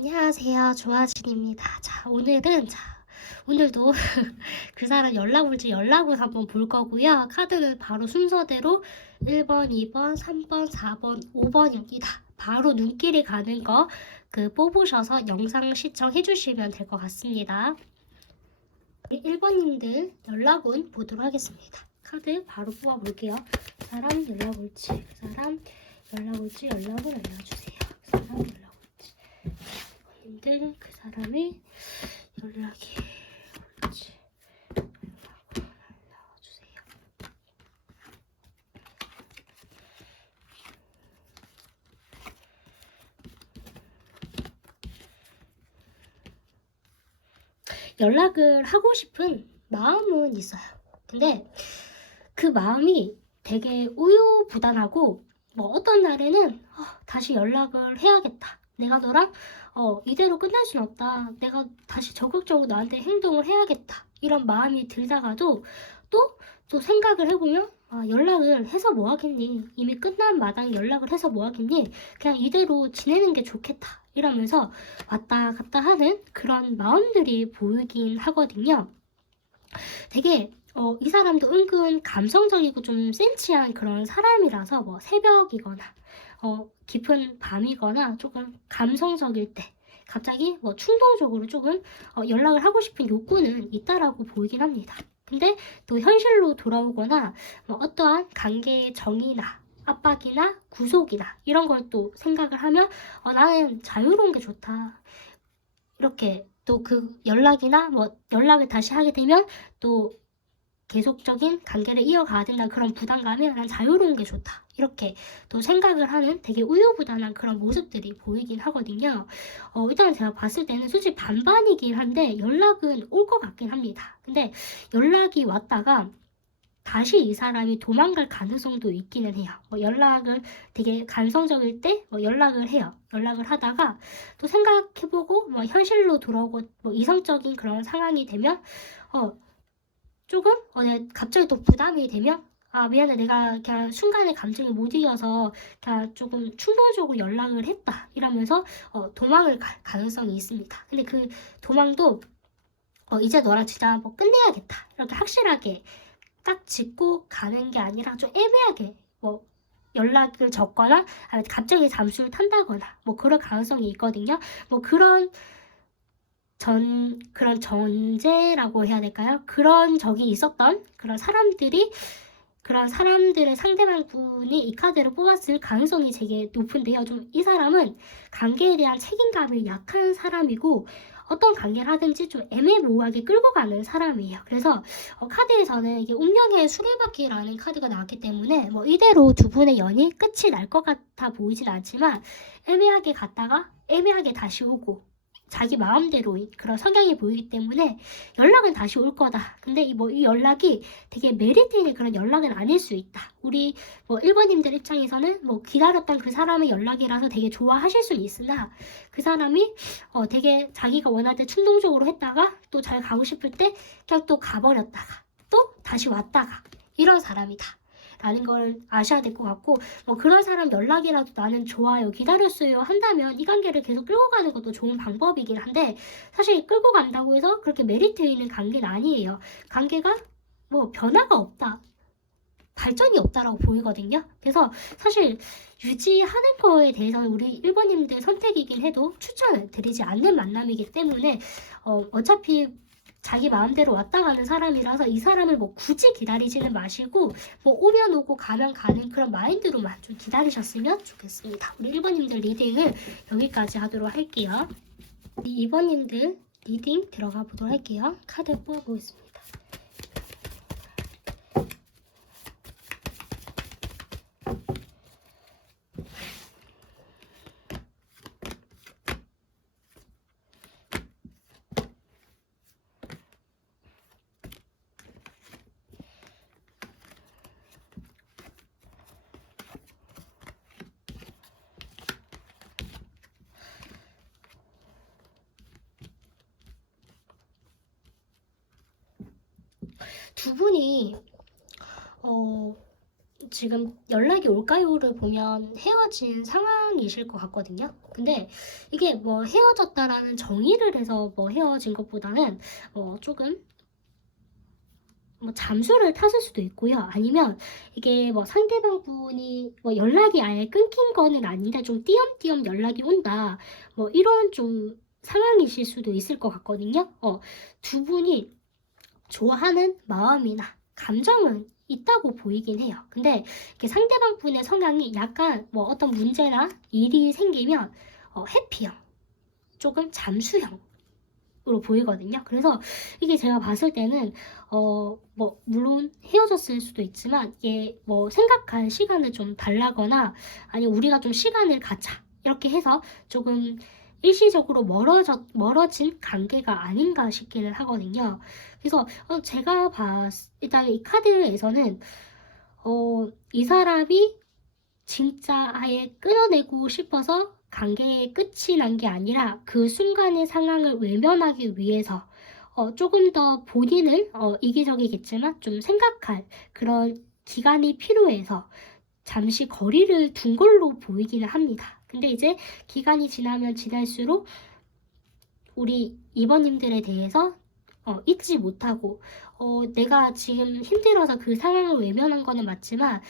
안녕하세요. 조아진입니다. 오늘도 그 사람 연락 올지 연락을 한번 볼 거고요. 카드는 바로 순서대로 1번, 2번, 3번, 4번, 5번입니다. 바로 눈길이 가는 거 뽑으셔서 영상 시청해 주시면 될 것 같습니다. 1번님들 연락은 보도록 하겠습니다. 카드 바로 뽑아 볼게요. 그 사람 연락 올지, 연락을 알려주세요. 그 사람 연락 올지. 님들 그 사람의 연락이 올지 연락을 알려주세요. 연락을 하고 싶은 마음은 있어요. 근데 그 마음이 되게 우유부단하고 어떤 날에는 다시 연락을 해야겠다. 내가 너랑 이대로 끝날 순 없다. 내가 다시 적극적으로 나한테 행동을 해야겠다. 이런 마음이 들다가도 또 생각을 해보면 연락을 해서 뭐 하겠니? 이미 끝난 마당 연락을 해서 뭐 하겠니? 그냥 이대로 지내는 게 좋겠다. 이러면서 왔다 갔다 하는 그런 마음들이 보이긴 하거든요. 되게 이 사람도 은근 감성적이고 좀 센치한 그런 사람이라서 새벽이거나 깊은 밤이거나 조금 감성적일 때 갑자기 충동적으로 조금 연락을 하고 싶은 욕구는 있다라고 보이긴 합니다. 근데 또 현실로 돌아오거나 어떠한 관계의 정의나 압박이나 구속이나 이런 걸 또 생각을 하면 나는 자유로운 게 좋다. 이렇게 또 그 연락이나 연락을 다시 하게 되면 또 계속적인 관계를 이어가야 된다는 그런 부담감에 난 자유로운 게 좋다. 이렇게 또 생각을 하는 되게 우유부단한 그런 모습들이 보이긴 하거든요. 일단 제가 봤을 때는 솔직히 반반이긴 한데 연락은 올 것 같긴 합니다. 근데 연락이 왔다가 다시 이 사람이 도망갈 가능성도 있기는 해요. 연락을 되게 감성적일 때 연락을 해요. 연락을 하다가 또 생각해보고 현실로 돌아오고 이성적인 그런 상황이 되면 조금 갑자기 또 부담이 되면 미안해, 내가 그냥 순간의 감정에 못 이겨서 그냥 조금 충동적으로 연락을 했다 이러면서 도망을 갈 가능성이 있습니다. 근데 그 도망도 이제 너랑 진짜 끝내야겠다 이렇게 확실하게 딱 짚고 가는 게 아니라 좀 애매하게 연락을 줬거나 아니면 갑자기 잠수를 탄다거나 그럴 가능성이 있거든요. 그런 전제라고 해야 될까요? 그런 적이 있었던 그런 사람들의 상대방분이 이 카드를 뽑았을 가능성이 되게 높은데요. 좀 이 사람은 관계에 대한 책임감이 약한 사람이고 어떤 관계를 하든지 좀 애매모호하게 끌고 가는 사람이에요. 그래서 카드에서는 이게 운명의 수레바퀴라는 카드가 나왔기 때문에 이대로 두 분의 연이 끝이 날 것 같아 보이진 않지만 애매하게 갔다가 애매하게 다시 오고 자기 마음대로 그런 성향이 보이기 때문에 연락은 다시 올 거다. 근데 이 연락이 되게 메리트 있는 그런 연락은 아닐 수 있다. 우리 1번님들 입장에서는 기다렸던 그 사람의 연락이라서 되게 좋아하실 수는 있으나 그 사람이 되게 자기가 원할 때 충동적으로 했다가 또 잘 가고 싶을 때 그냥 또 가버렸다가 또 다시 왔다가 이런 사람이다. 라는 걸 아셔야 될 것 같고 그런 사람 연락이라도 나는 좋아요, 기다렸어요 한다면 이 관계를 계속 끌고 가는 것도 좋은 방법이긴 한데 사실 끌고 간다고 해서 그렇게 메리트 있는 관계는 아니에요. 관계가 변화가 없다, 발전이 없다라고 보이거든요. 그래서 사실 유지하는 거에 대해서는 우리 1번님들 선택이긴 해도 추천을 드리지 않는 만남이기 때문에 어차피 자기 마음대로 왔다 가는 사람이라서 이 사람을 굳이 기다리지는 마시고 오면 오고 가면 가는 그런 마인드로만 좀 기다리셨으면 좋겠습니다. 우리 1번님들 리딩을 여기까지 하도록 할게요. 2번님들 리딩 들어가 보도록 할게요. 카드 뽑아보겠습니다. 두 분이 지금 연락이 올까요를 보면 헤어진 상황이실 것 같거든요. 근데 이게 뭐 헤어졌다라는 정의를 해서 뭐 헤어진 것보다는 조금 뭐 잠수를 탔을 수도 있고요. 아니면 이게 뭐 상대방 분이 뭐 연락이 아예 끊긴 거는 아닌데 좀 띄엄띄엄 연락이 온다. 뭐 이런 좀 상황이실 수도 있을 것 같거든요. 두 분이 좋아하는 마음이나 감정은 있다고 보이긴 해요. 근데 이렇게 상대방 분의 성향이 약간 뭐 어떤 문제나 일이 생기면 회피형, 조금 잠수형 으로 보이거든요. 그래서 이게 제가 봤을 때는 뭐 물론 헤어졌을 수도 있지만 이게 뭐 생각할 시간을 좀 달라거나 아니면 우리가 좀 시간을 갖자 이렇게 해서 조금 일시적으로 멀어진 관계가 아닌가 싶기는 하거든요. 그래서 제가 일단 이 카드에서는 이 사람이 진짜 아예 끊어내고 싶어서 관계의 끝이 난 게 아니라 그 순간의 상황을 외면하기 위해서 조금 더 본인을 이기적이겠지만 좀 생각할 그런 기간이 필요해서 잠시 거리를 둔 걸로 보이기는 합니다. 근데 이제 기간이 지나면 지날수록 우리 이번님들에 대해서 잊지 못하고 내가 지금 힘들어서 그 상황을 외면한 거는 맞지만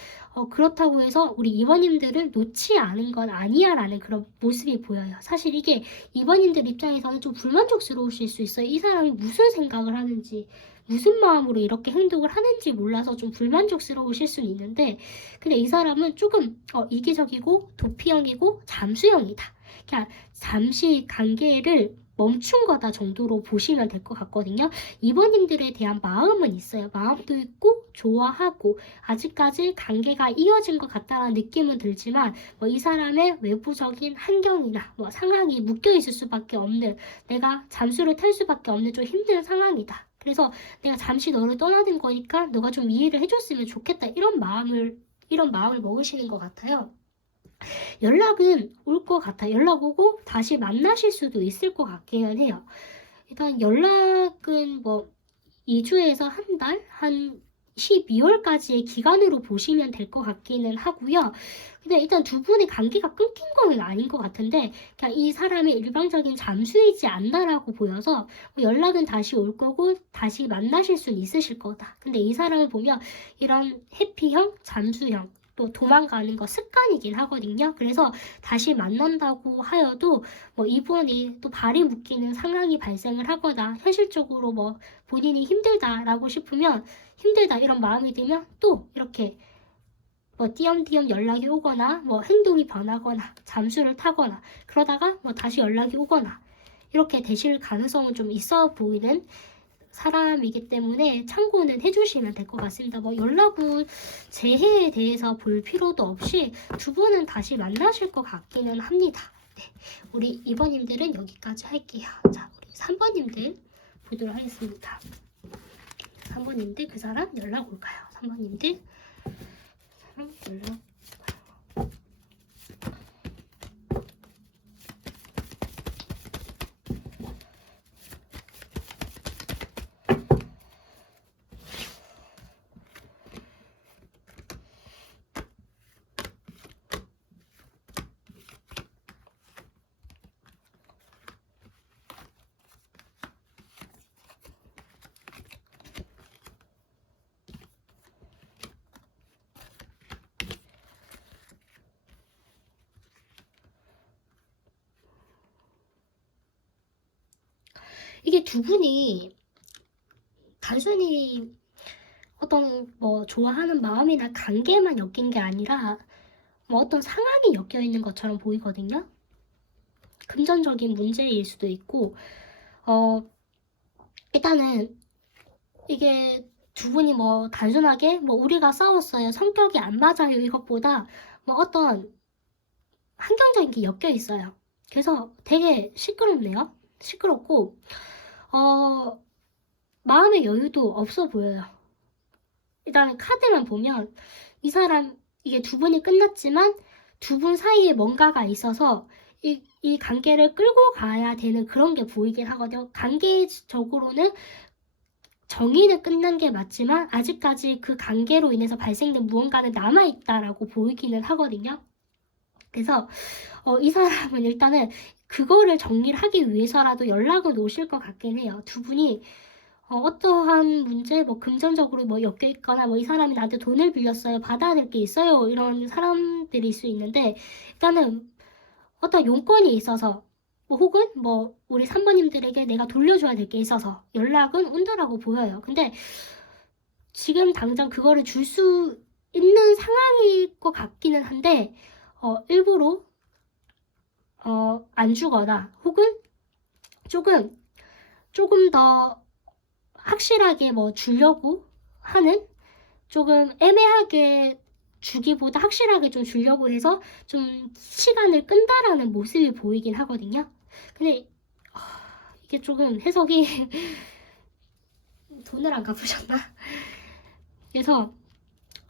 그렇다고 해서 우리 이번님들을 놓지 않은 건 아니야 라는 그런 모습이 보여요. 사실 이게 이번님들 입장에서는 좀 불만족스러우실 수 있어요. 이 사람이 무슨 생각을 하는지 무슨 마음으로 이렇게 행동을 하는지 몰라서 좀 불만족스러우실 수는 있는데 근데 이 사람은 조금 이기적이고 도피형이고 잠수형이다. 그냥 잠시 관계를 멈춘 거다 정도로 보시면 될 것 같거든요. 이번님들에 대한 마음은 있어요. 마음도 있고 좋아하고 아직까지 관계가 이어진 것 같다는 느낌은 들지만 이 사람의 외부적인 환경이나 상황이 묶여 있을 수밖에 없는 내가 잠수를 탈 수밖에 없는 좀 힘든 상황이다. 그래서 내가 잠시 너를 떠나는 거니까 너가 좀 이해를 해줬으면 좋겠다. 이런 마음을 먹으시는 것 같아요. 연락은 올 것 같아. 연락 오고 다시 만나실 수도 있을 것 같기는 해요. 일단 연락은 뭐 2주에서 한 달? 한 12월까지의 기간으로 보시면 될 것 같기는 하고요. 근데 일단 두 분의 관계가 끊긴 거는 아닌 것 같은데 그냥 이 사람이 일방적인 잠수이지 않나라고 보여서 연락은 다시 올 거고 다시 만나실 수는 있으실 거다. 근데 이 사람을 보면 이런 해피형, 잠수형 또 도망가는 거 습관이긴 하거든요. 그래서 다시 만난다고 하여도 이번이 또 발이 묶이는 상황이 발생을 하거나 현실적으로 본인이 힘들다라고 싶으면 힘들다 이런 마음이 들면 또 이렇게 띄엄띄엄 연락이 오거나 행동이 변하거나 잠수를 타거나 그러다가 다시 연락이 오거나 이렇게 되실 가능성은 좀 있어 보이는 사람이기 때문에 참고는 해주시면 될 것 같습니다. 연락은 재해에 대해서 볼 필요도 없이 두 분은 다시 만나실 것 같기는 합니다. 네, 우리 2번님들은 여기까지 할게요. 자, 우리 3번님들 보도록 하겠습니다. 3번님들 그 사람 연락 올까요? 3번님들 사람 연락 이게 두 분이 단순히 어떤 좋아하는 마음이나 관계만 엮인 게 아니라 어떤 상황이 엮여 있는 것처럼 보이거든요. 금전적인 문제일 수도 있고 일단은 이게 두 분이 단순하게 우리가 싸웠어요. 성격이 안 맞아요. 이것보다 어떤 환경적인 게 엮여 있어요. 그래서 되게 시끄럽네요. 시끄럽고 마음의 여유도 없어 보여요. 일단 카드만 보면 이 사람 이게 두 분이 끝났지만 두 분 사이에 뭔가가 있어서 이 관계를 끌고 가야 되는 그런 게 보이긴 하거든요. 관계적으로는 정의는 끝난 게 맞지만 아직까지 그 관계로 인해서 발생된 무언가는 남아있다라고 보이기는 하거든요. 그래서 이 사람은 일단은 그거를 정리를 하기 위해서라도 연락은 오실 것 같긴 해요. 두 분이 어떠한 문제, 뭐 금전적으로 뭐 엮여 있거나 뭐 이 사람이 나한테 돈을 빌렸어요, 받아야 될 게 있어요, 이런 사람들일 수 있는데, 일단은 어떤 용건이 있어서 뭐 혹은 뭐 우리 3번님들에게 내가 돌려줘야 될 게 있어서 연락은 온다라고 보여요. 근데 지금 당장 그거를 줄 수 있는 상황일 것 같기는 한데 일부러 안 주거나 혹은 조금 더 확실하게 뭐 주려고 하는, 조금 애매하게 주기보다 확실하게 좀 주려고 해서 좀 시간을 끈다라는 모습이 보이긴 하거든요. 근데 이게 조금 해석이 돈을 안 갚으셨나? 그래서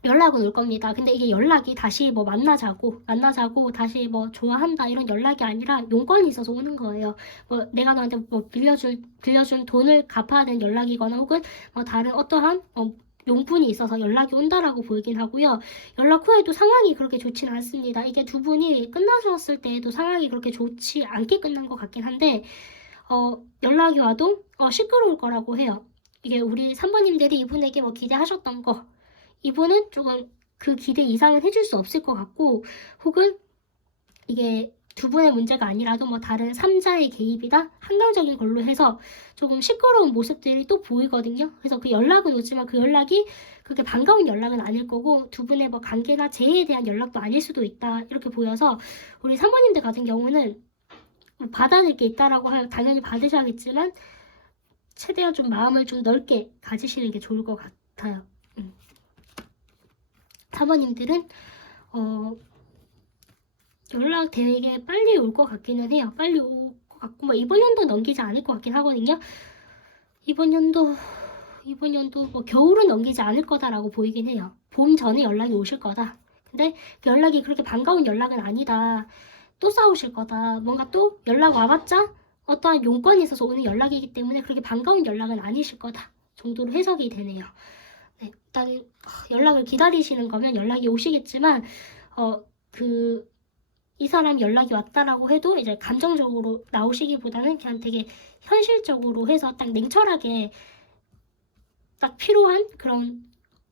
연락은 올 겁니다. 근데 이게 연락이 다시 뭐 만나자고 다시 뭐 좋아한다 이런 연락이 아니라 용건이 있어서 오는 거예요. 뭐 내가 너한테 뭐 빌려준 돈을 갚아야 되는 연락이거나 혹은 뭐 다른 어떠한 용분이 있어서 연락이 온다라고 보이긴 하고요. 연락 후에도 상황이 그렇게 좋지는 않습니다. 이게 두 분이 끝나셨을 때에도 상황이 그렇게 좋지 않게 끝난 것 같긴 한데 연락이 와도 시끄러울 거라고 해요. 이게 우리 3번님들이 이분에게 뭐 기대하셨던 거, 이분은 조금 그 기대 이상은 해줄 수 없을 것 같고, 혹은 이게 두 분의 문제가 아니라도 뭐 다른 3자의 개입이다 한정적인 걸로 해서 조금 시끄러운 모습들이 또 보이거든요. 그래서 그 연락은 오지만 그 연락이 그렇게 반가운 연락은 아닐 거고, 두 분의 뭐 관계나 재해에 대한 연락도 아닐 수도 있다 이렇게 보여서, 우리 3번님들 같은 경우는 뭐 받아낼 게 있다라고 하면 당연히 받으셔야겠지만 최대한 좀 마음을 좀 넓게 가지시는 게 좋을 것 같아요. 사모님들은 연락 되게 빨리 올 것 같기는 해요. 빨리 올 것 같고 뭐 이번 연도 넘기지 않을 것 같긴 하거든요. 이번 연도 뭐 겨울은 넘기지 않을 거다라고 보이긴 해요. 봄 전에 연락이 오실 거다. 근데 그 연락이 그렇게 반가운 연락은 아니다. 또 싸우실 거다. 뭔가 또 연락 와봤자 어떠한 용건이 있어서 오는 연락이기 때문에 그렇게 반가운 연락은 아니실 거다 정도로 해석이 되네요. 네, 일단 연락을 기다리시는 거면 연락이 오시겠지만 이 사람이 연락이 왔다라고 해도 이제 감정적으로 나오시기보다는 그냥 되게 현실적으로 해서 딱 냉철하게 딱 필요한 그런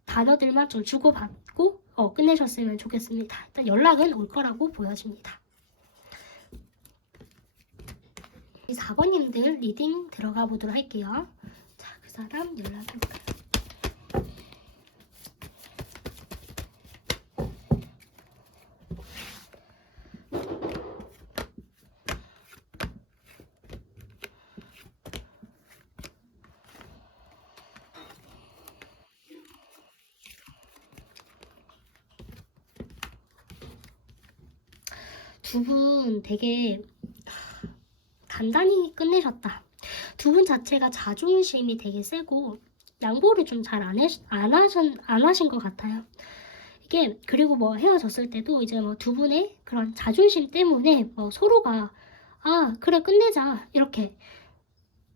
단어들만 좀 주고받고 끝내셨으면 좋겠습니다. 일단 연락은 올 거라고 보여집니다. 4번님들 리딩 들어가 보도록 할게요. 자, 그 사람 연락이 올까요? 두 분 되게 간단히 끝내셨다. 두 분 자체가 자존심이 되게 세고 양보를 좀 잘 안 하신 것 같아요. 이게 그리고 뭐 헤어졌을 때도 이제 뭐 두 분의 그런 자존심 때문에 뭐 서로가 그래 끝내자 이렇게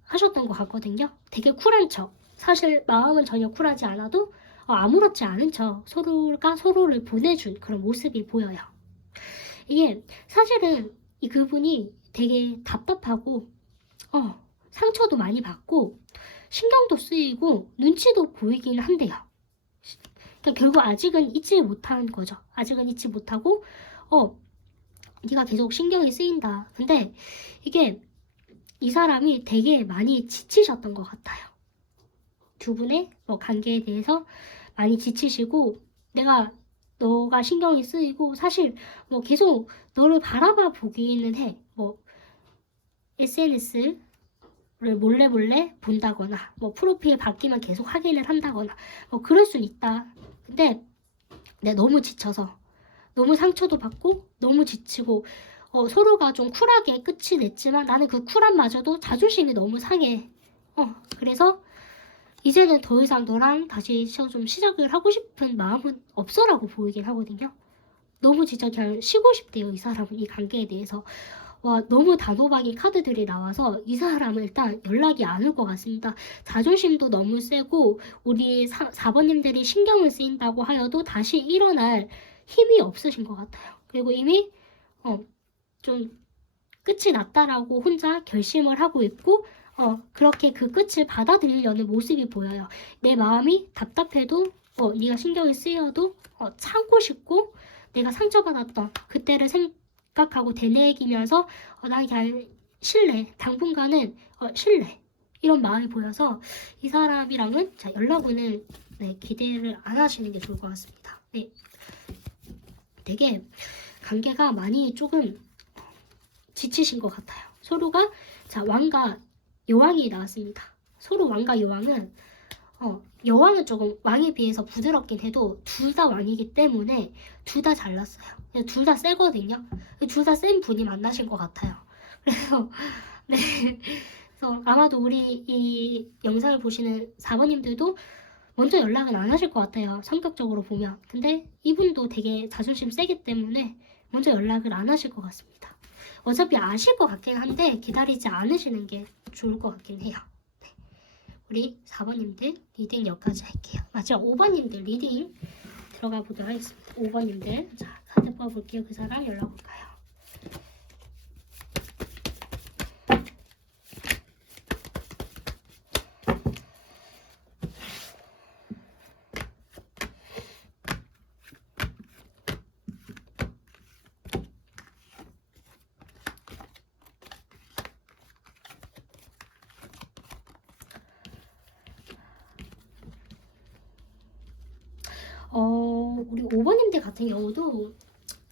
하셨던 것 같거든요. 되게 쿨한 척, 사실 마음은 전혀 쿨하지 않아도 아무렇지 않은 척 서로가 서로를 보내준 그런 모습이 보여요. 이게 사실은 이 그분이 되게 답답하고 상처도 많이 받고 신경도 쓰이고 눈치도 보이긴 한데요. 그러니까 결국 아직은 잊지 못한 거죠. 아직은 잊지 못하고 네가 계속 신경이 쓰인다. 근데 이게 이 사람이 되게 많이 지치셨던 것 같아요. 두 분의 뭐 관계에 대해서 많이 지치시고, 너가 신경이 쓰이고 사실 뭐 계속 너를 바라봐 보기는 해. 뭐 SNS를 몰래 본다거나 뭐 프로필 바뀌면 계속 확인을 한다거나 뭐 그럴 순 있다. 근데 내가 너무 지쳐서 너무 상처도 받고 너무 지치고 서로가 좀 쿨하게 끝이 냈지만 나는 그 쿨함마저도 자존심이 너무 상해. 그래서 이제는 더 이상 너랑 다시 좀 시작을 하고 싶은 마음은 없어라고 보이긴 하거든요. 너무 진짜 그냥 쉬고 싶대요. 이 사람은 이 관계에 대해서 와, 너무 단호박인 카드들이 나와서 이 사람은 일단 연락이 안 올 것 같습니다. 자존심도 너무 세고 우리 4번님들이 신경을 쓰인다고 하여도 다시 일어날 힘이 없으신 것 같아요. 그리고 이미 좀 끝이 났다라고 혼자 결심을 하고 있고 그렇게 그 끝을 받아들이려는 모습이 보여요. 내 마음이 답답해도 네가 신경이 쓰여도 참고 싶고 내가 상처받았던 그때를 생각하고 되뇌기면서 나 그냥 쉴래. 당분간은 쉴래. 이런 마음이 보여서 이 사람이랑은 연락은 기대를 안 하시는 게 좋을 것 같습니다. 네. 되게 관계가 많이 조금 지치신 것 같아요. 서로가 왕과 여왕이 나왔습니다. 서로 왕과 여왕은 여왕은 조금 왕에 비해서 부드럽긴 해도 둘 다 왕이기 때문에 둘 다 잘났어요. 둘 다 세거든요. 둘 다 센 분이 만나신 것 같아요. 그래서 네. 그래서 아마도 우리 이 영상을 보시는 4번님들도 먼저 연락은 안 하실 것 같아요. 성격적으로 보면. 근데 이분도 되게 자존심 세기 때문에 먼저 연락을 안 하실 것 같습니다. 어차피 아실 것 같긴 한데 기다리지 않으시는 게 좋을 것 같긴 해요. 네. 우리 4번님들 리딩 여기까지 할게요. 마지막 5번님들 리딩 들어가 보도록 하겠습니다. 5번님들 자 카드 뽑아볼게요. 그 사람 연락 올까요? 우리 5번님들 같은 경우도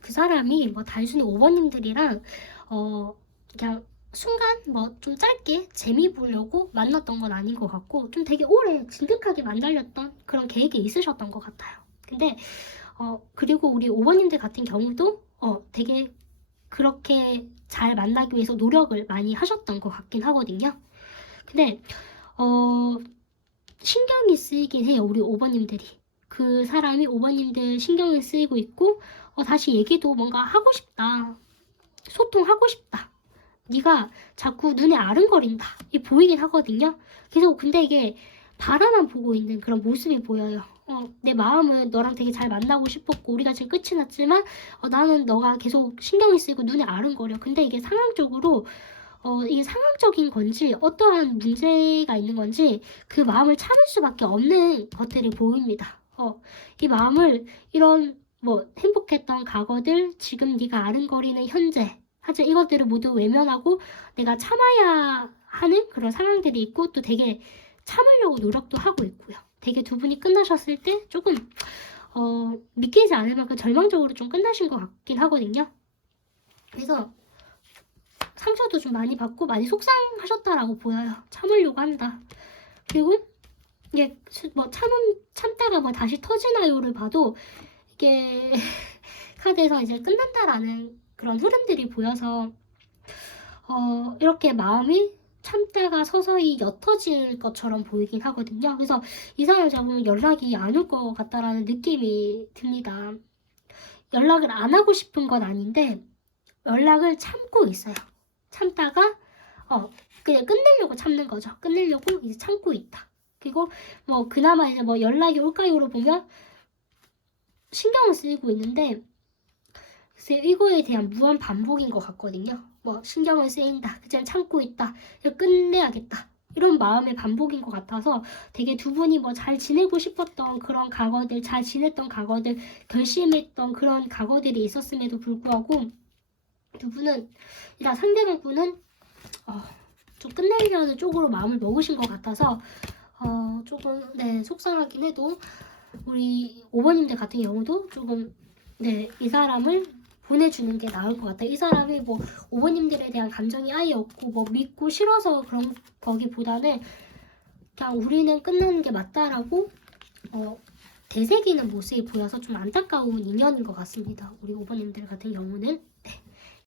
그 사람이 뭐 단순히 5번님들이랑 그냥 순간 뭐 좀 짧게 재미 보려고 만났던 건 아닌 것 같고 좀 되게 오래 진득하게 만나렸던 그런 계획이 있으셨던 것 같아요. 근데 그리고 우리 5번님들 같은 경우도 되게 그렇게 잘 만나기 위해서 노력을 많이 하셨던 것 같긴 하거든요. 근데 신경이 쓰이긴 해요. 우리 5번님들이. 그 사람이 5번님들 신경이 쓰이고 있고 다시 얘기도 뭔가 하고 싶다. 소통하고 싶다. 네가 자꾸 눈에 아른거린다. 이 보이긴 하거든요. 그래서 근데 이게 바라만 보고 있는 그런 모습이 보여요. 내 마음은 너랑 되게 잘 만나고 싶었고 우리가 지금 끝이 났지만 나는 너가 계속 신경이 쓰이고 눈에 아른거려. 근데 이게 상황적으로 이게 상황적인 건지 어떠한 문제가 있는 건지 그 마음을 참을 수밖에 없는 것들이 보입니다. 이 마음을 이런 뭐 행복했던 과거들 지금 네가 아른거리는 현재 하지만 이것들을 모두 외면하고 내가 참아야 하는 그런 상황들이 있고 또 되게 참으려고 노력도 하고 있고요. 되게 두 분이 끝나셨을 때 조금 믿기지 않을 만큼 절망적으로 좀 끝나신 것 같긴 하거든요. 그래서 상처도 좀 많이 받고 많이 속상하셨다라고 보여요. 참으려고 한다. 그리고 이게 뭐 참다가 뭐 다시 터지나요를 봐도 이게 카드에서 이제 끝난다라는 그런 흐름들이 보여서 이렇게 마음이 참다가 서서히 옅어질 것처럼 보이긴 하거든요. 그래서 이 사람 잡으면 연락이 안 올 것 같다라는 느낌이 듭니다. 연락을 안 하고 싶은 건 아닌데 연락을 참고 있어요. 참다가 그냥 끝내려고 참는 거죠. 끝내려고 이제 참고 있다. 그리고 뭐 그나마 이제 뭐 연락이 올까요로 보면 신경을 쓰이고 있는데 글쎄 이거에 대한 무한 반복인 것 같거든요. 뭐 신경을 쓰인다. 그냥 참고 있다. 이거 끝내야겠다. 이런 마음의 반복인 것 같아서 되게 두 분이 뭐 잘 지내고 싶었던 그런 과거들, 잘 지냈던 과거들, 결심했던 그런 과거들이 있었음에도 불구하고 두 분은 일단 상대방 분은 좀 끝내려는 쪽으로 마음을 먹으신 것 같아서 조금 속상하긴 해도 우리 5번님들 같은 경우도 조금 이 사람을 보내주는 게 나을 것 같아요. 이 사람이 뭐 5번님들에 대한 감정이 아예 없고 뭐 믿고 싫어서 그런 거기보다는 그냥 우리는 끝나는 게 맞다라고 되새기는 모습이 보여서 좀 안타까운 인연인 것 같습니다. 우리 5번님들 같은 경우는